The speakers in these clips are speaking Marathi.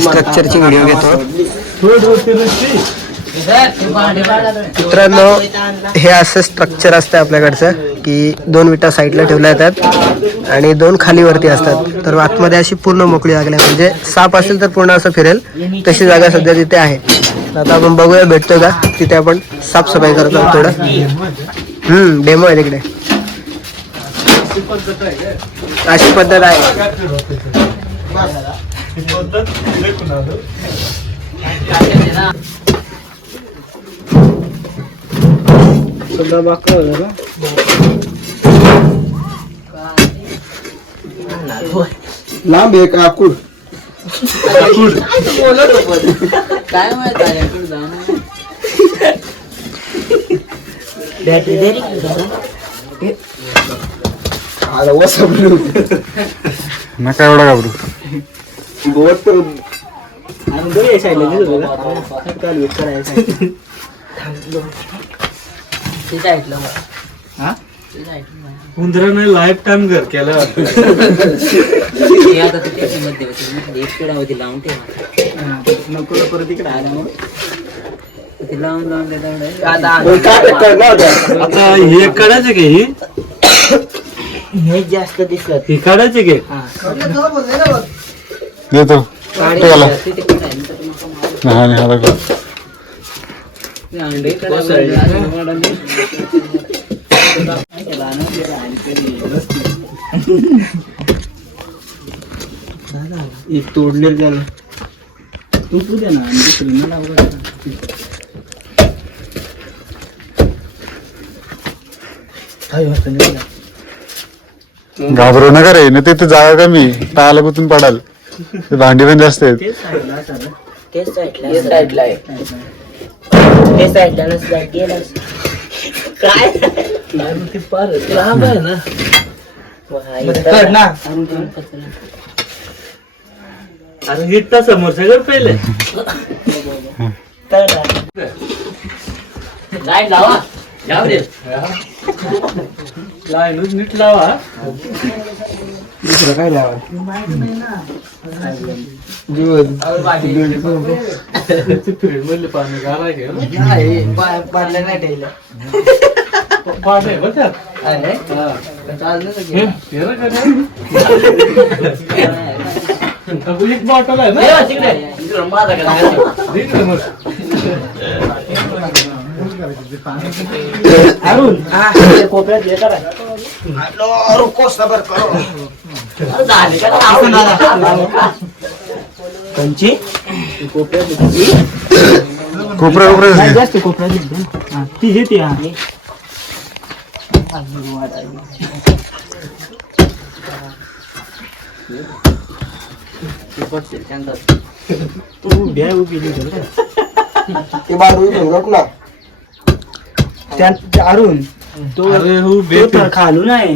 स्ट्रक्चरची व्हिडिओ घेतो. मित्रांनो हे असं स्ट्रक्चर असतं आपल्याकडचं की दोन विटा साईडला ठेवल्या जातात आणि दोन खालीवरती असतात. तर आतमध्ये अशी पूर्ण मोकळी लागल्या आहे म्हणजे साप असेल तर पूर्ण असं फिरेल. तशी जागा सध्या तिथे आहे. आता आपण बघूया भेटतो का? तिथे आपण साफसफाई करतो थोडं. हम्म डेमो आहे तिकडे. अशी पद्धत आहे. सुद्धा बाकड होतं ना लांब एक आकुड काय माहीत आहे बॅटरी नका एवढा घाबरू. गोट आणि बरी आहे? काल वेट करायचं. हा? उंदराने लाईफ टाइम घर केलं. हे आता तिथे किंमत द्यायची एक पेडा होती लावून ठेवा हा, नको ना परत इकडे आला मग. ते लावून लावून देता आता हे काढायचे के ही? हे जास्त दिसलं. ही काढायचे के? देतो त्याला नाही हा दाखव. ते अंडे काढायला आणि वाढवले. एक तोडले त्याला तू तू दे ना दुसरी नाही बघा. घाबरू नका रे ना तिथे जागा कमी टाळाला कुठून पडाल. भांडी पण जास्त आहेत. तेच साईडला. तेच साईडला हे साईडला आहे. हे साईडला नसलं गेलास काय? ते पार लांब आहे ना? अरे हिटता समोर सगळं पहिले लावा. लाईनच नीट लावा. दुसरं काय हा. हे. हे बॉटल आहे ना. अरुण हा कोपऱ्यात करा अरे झाले का लावा. कंची कोपऱ्यात कोपऱ्या कोपऱ्या नाही जास्त कोपऱ्यात दिसते ना. हा, ती घेते हा तू उभी आहे? ते बाजू ना अरुण तो अरे हो खालून आहे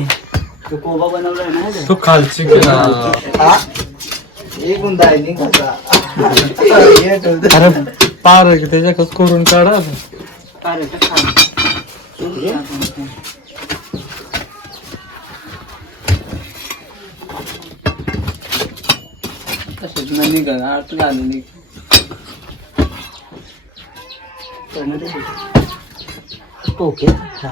तो कोबा बनवलाय ना तो खालची एक गुंदा आहे निघाचा अरे पार त्याच्याकच करून काढा अरे ते खालून. तसंच नाही निघत. आत घालून निघ. ओके हा.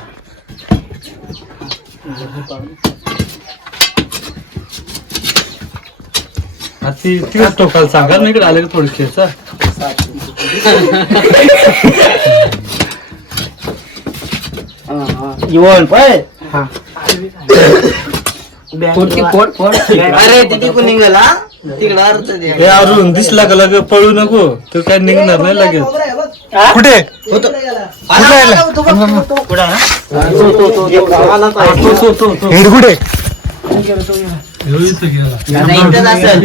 ती तिकडे टोकाला सांगा ना इकडे आले का थोडी खेचा येऊन पळ हा. फोड की फोड, फोड. अरे ते तिकडून निघाला तिकडं अर्थ दे. हे अजून दिसला का लगे पळू नको. तो काय निघणार नाही लगेच. कुठे? हेड कुठे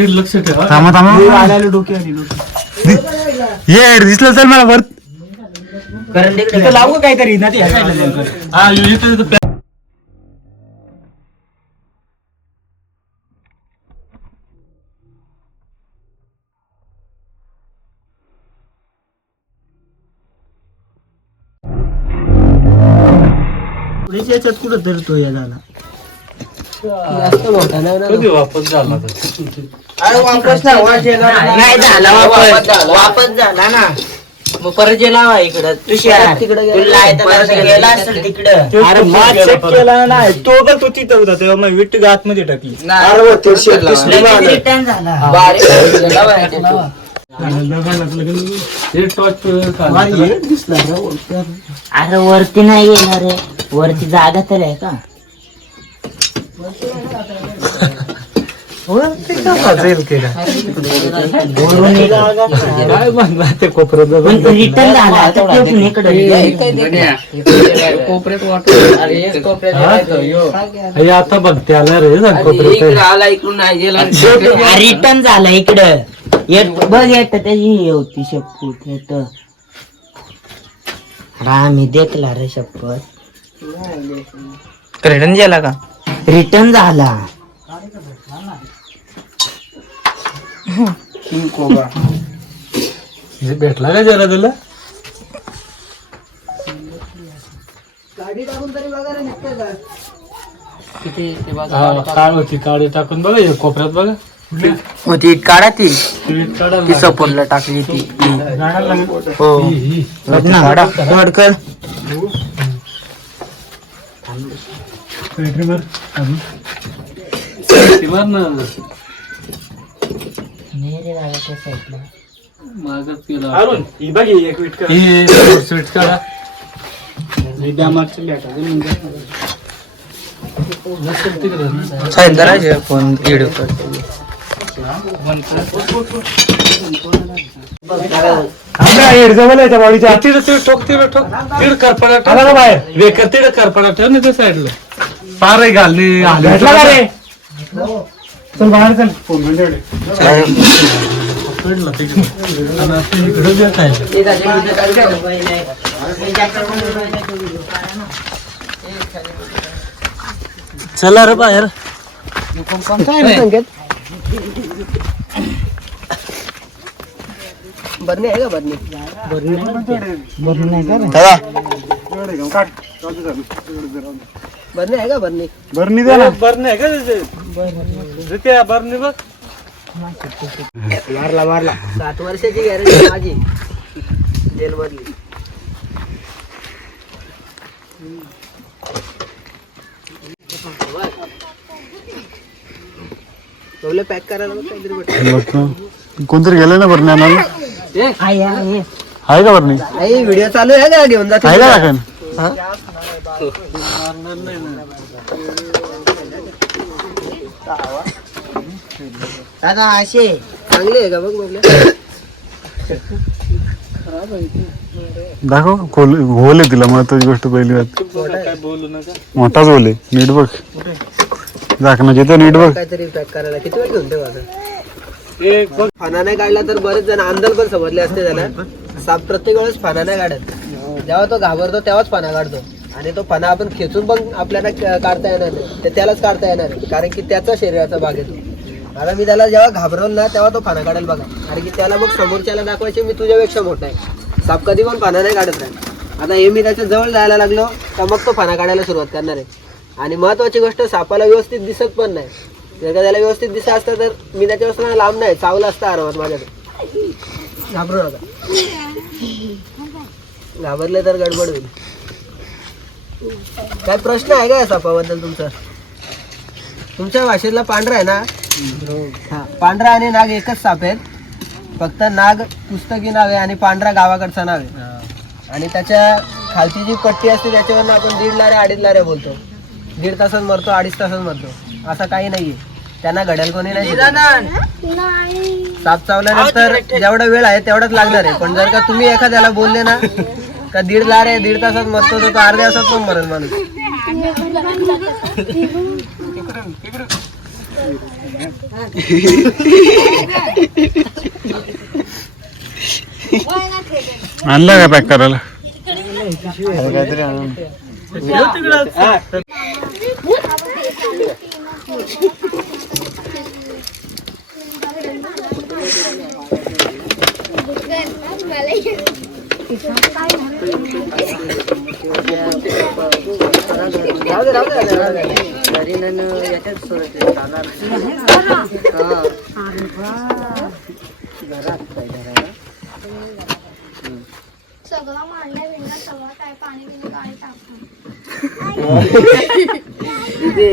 लक्ष ठेवा. थांबा थांबा. ये दिसलं चल मला वर तिथं लावू काहीतरी ना ते. हा इथं याच्यात कुठं तरी तो या झाला. जास्त मोठा नाही ना कधी वापस झाला तर अरे वापस येणार नाही झाला वापस वापस. झाला. ना. मग परत जे लावा इकडं. तुषार तिकडं गेला. तुला येतं परत का? गेला असेल तिकडं. अरे मात check केला नाही. तो पण तो तिथं होता. तेव्हा मग विट्टी आतमध्ये टाकली. अरे. रिटर्न झाला. बारीक वरती नाही येणार रे वरती जागा तर आहे का? काय ते कोपऱ्यात पण रिटर्न झाला ते इकडं आता बघ त्याला रे कोपऱ्यात रिटर्न झाला इकडं येत बघ येत त्याची होती शपथ येत आम्ही देखला रे शपथ रिटर्न गेला का? रिटर्न झाला. हे भेटला का जरा तुला? हा, काळ होती काळी टाकून बघा हे कोपऱ्यात बघा. होती काढा ती. स्वीट काढायला ती सपोर्टला टाकली ती. लागेल. हो. काढा. स्वीट मार. अजून. स्वीट मार ना. मागं तिला. ही स्वीट काढा नसेल तिकडं ना. सायंत्रा फोन व्हिडिओ ठोक ठोक करपडा ठेव बाहेर वेकर तिकडं करपडा ठेव ना त्या साईडला पार घालली भेटला का रे चल बाहेर चल पडला तिकडं आणि आता इकडं देत आहे चला रे बाहेर संकेत बरणी आहे का बरणी दादा बरणी आहे का बरणी बरणी द्या ना. बरणी आहे का? त्याचे जिथे बरणी बघ. मारला मारला सात वर्षाची गॅरंटी माझी. जेल मधली पॅक करायला बघ काहीतरी भेटलं. कोणतरी गेलं ना बरणी आणायला आहे, का बरणी नाही व्हिडिओ चालू आहे का? घेऊन जाते आहे का राखण दादा असे चांगली आहे का बघ बघलं दाखव खोल होल आहे तिला महत्वाची गोष्ट पहिली बात काय बोलू नका मोठाच होल आहे नीट बघ. झाकणाची तर नीट बघ. काहीतरी पॅक करायला किती वेळ घेऊन ठेवा फाना नाही काढला तर बरेच जण आंदोलन पण समजले असते त्याला. साप प्रत्येक वेळेस फाना नाही काढत. जेव्हा तो घाबरतो तेव्हाच पाना काढतो. आणि तो फणा आपण खेचून पण आपल्याला क- काढता येणार नाही. ते त्यालाच काढता येणार आहे कारण की त्याचा शरीराचा भाग येतो आता मी त्याला जेव्हा घाबरवलं ना तेव्हा तो पाना काढेल बघा. कारण की त्याला मग समोरच्याला दाखवायचे मी तुझ्यापेक्षा मोठा आहे. साप कधी पण फाना नाही काढत नाही आता हे मी त्याच्याजवळ जायला लागलो तर मग तो पाना काढायला सुरुवात करणार आहे. आणि महत्वाची गोष्ट सापाला व्यवस्थित दिसत पण नाही. जर का त्याला व्यवस्थित दिसत असतं तर मी त्याच्यापासून लांब नाही. चावला असता आरामात माझ्याकडे. घाबरू नका. घाबरले तर गडबड होईल. काय प्रश्न आहे का या सापाबद्दल तुमचा? तुमच्या भाषेतला पांढरा आहे ना? हा पांढरा आणि नाग एकच साप आहेत. फक्त नाग पुस्तकी नाव आहे आणि पांढरा गावाकडचा नाव आहे. आणि त्याच्या खालची जी पट्टी असते त्याच्यावर आपण दीड लाऱ्या अडीच लाऱ्या बोलतो. दीड तासात मरतो अडीच तासात मरतो. असं काही नाहीये. त्यांना घड्याल कोणी नाही. साप चावल्यानंतर जेवढा वेळ आहे तेवढाच लागणार आहे. पण जर का तुम्ही एखाद्याला बोलले ना का दीड लार आहे दीड तासात मरतो तर तो अर्ध्या तासात पण मरेल माणूस. आणलं का पॅक करायला? दे राहू दे सगळं मांडल्या बिंडल्या सगळं काय पाणी बिणी गाडी टाकून इथे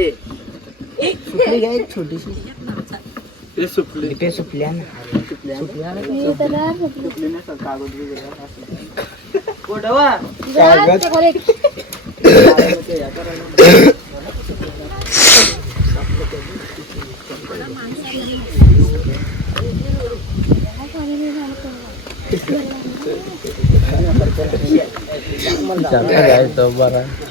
सुटल्या ना? Jangan ya itu barang.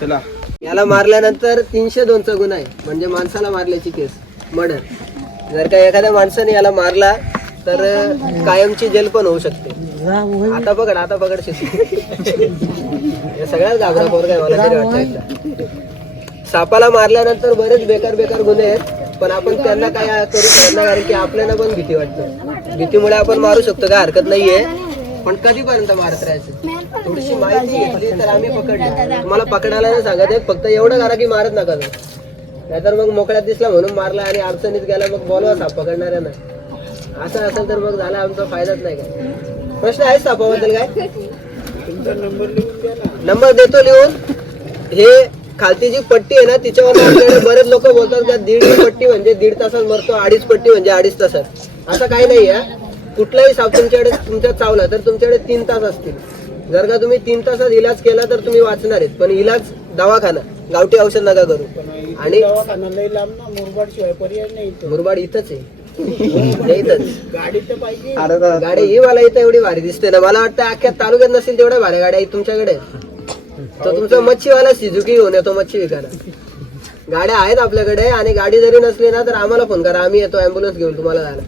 चला. याला मारल्यानंतर तीनशे दोनचा गुन्हा आहे. म्हणजे माणसाला मारल्याची केस. मर्डर. जर का एखाद्या माणसाने याला मारला तर कायमची जेल पण होऊ शकते. आता पकड आता पकड. सगळ्याच घाबरा पोरगा आहे मला तरी वाटायचं सापाला मारल्यानंतर बरेच बेकार बेकार गुन्हे आहेत पण आपण त्यांना काय करू शकत नाही कारण की आपल्याला पण भीती वाटते. भीतीमुळे आपण मारू शकतो काय हरकत नाहीये. पण कधीपर्यंत मारत राहायचं? थोडीशी माहिती घेतली तर आम्ही पकडली तुम्हाला पकडायला नाही सांगत आहे फक्त एवढं करा की मारत नका जाऊ. नाहीतर मग मोकळ्यात दिसला म्हणून मारला आणि अडचणीत गेला मग बोलवा साप पकडणाऱ्या ना. असं असेल तर मग झाला आमचा फायदाच नाही काय प्रश्न आहे सापाबद्दल काय? नंबर देतो लिहून. हे खालती जी पट्टी आहे ना तिच्यावर आपल्याकडे बरेच लोक बोलतात का दीड पट्टी म्हणजे दीड तासात मरतो अडीच पट्टी म्हणजे अडीच तासात. असं काही नाही आहे. कुठलाही साप तुमच्याकडे तुमच्यात चावला तर तुमच्याकडे तीन तास असतील. जर का तुम्ही तीन तासात इलाज केला तर तुम्ही वाचणार आहेत. पण इलाज दवाखाना गावठी औषध नका करू. आणि मुरबाड इथंच आहे. हे इथंच गाडी ही मला इथं एवढी भारी दिसते ना. मला वाटतं अख्ख्या तालुक्यात नसेल तेवढ्या भारी गाड्या आहेत तुमच्याकडे. तर तुमचा मच्छीवाला सिझुकी घेऊन येतो मच्छी विकायला. गाड्या आहेत आपल्याकडे आणि गाडी जरी नसली ना तर आम्हाला फोन करा. आम्ही येतो अँब्युलन्स घेऊन तुम्हाला जायला.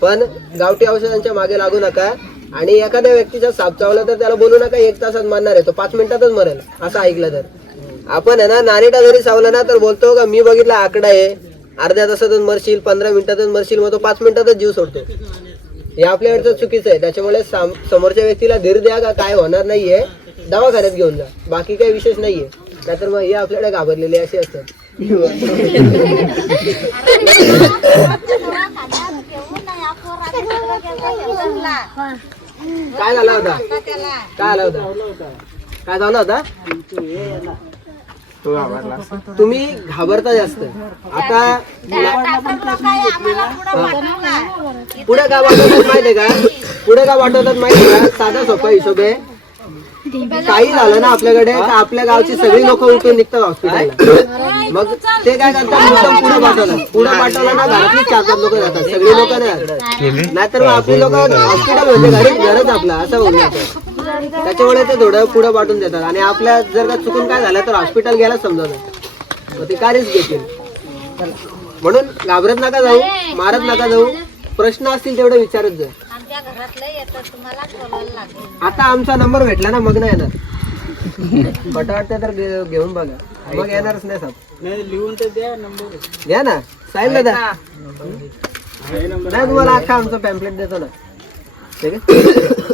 पण गावठी औषधांच्या मागे लागू नका आणि एखाद्या व्यक्तीचा साप चावला तर त्याला बोलू नका एक तासात मारणार आहे. तो पाच मिनिटातच मरेल. असं ऐकलं तर. आपण आहे ना नानिटा जरी चावला ना तर बोलतो का मी बघितला आकडा आहे. अर्ध्या तासातच मरशील पंधरा मिनिटातच मरशील मग तो पाच मिनिटातच जीव सोडतो. हे आपल्याकडचं चुकीचं आहे. त्याच्यामुळे साम- समोरच्या व्यक्तीला धीर द्या का काय होणार नाहीये. दवाखान्यात घेऊन जा. बाकी काही विशेष नाहीये. नाहीतर मग हे आपल्याकडे घाबरलेले असे असतात. काय झाला होता? काय आला होता? काय झाला होता? तुम्ही घाबरता जास्त. आता पुढे काय वाटवतात माहितीये का? पुढे काय वाटवतात माहितीये का? साधा सोपा हिशोब आहे. काही झालं ना आपल्याकडे तर आपल्या गावची सगळी लोक उठून निघतात हॉस्पिटलला. मग ते काय करतात? मुद्दाम पुढे पाठवतात पुढे पाठवलं ना घरातली चार पाच लोक जातात सगळी लोक नाही. नाहीतर मग आपली लोक हॉस्पिटल म्हणजे घरी घरच आपला असं होऊन जातं. त्याच्यामुळे ते थोडं पुढे पाठवून देतात. आणि आपल्या जर का चुकून काय झालं तर हॉस्पिटल गेला समजवतात मग ते कार्यच घेतील. म्हणून घाबरत नका जाऊ मारत नका जाऊ. प्रश्न असतील तेवढे विचारत जा. आमच्या घरातलं येतं तुम्हाला बोलायला लागेल. आता आमचा नंबर भेटला ना मग नाही येणार. वाटते तर घेऊन बघा. मग येणारच नाही साहेब लिहून तर द्या नंबर. द्या ना. साहेब द्या नाही तुम्हाला अख्खा आमचं पॅम्पलेट देतो ना. ठीक आहे?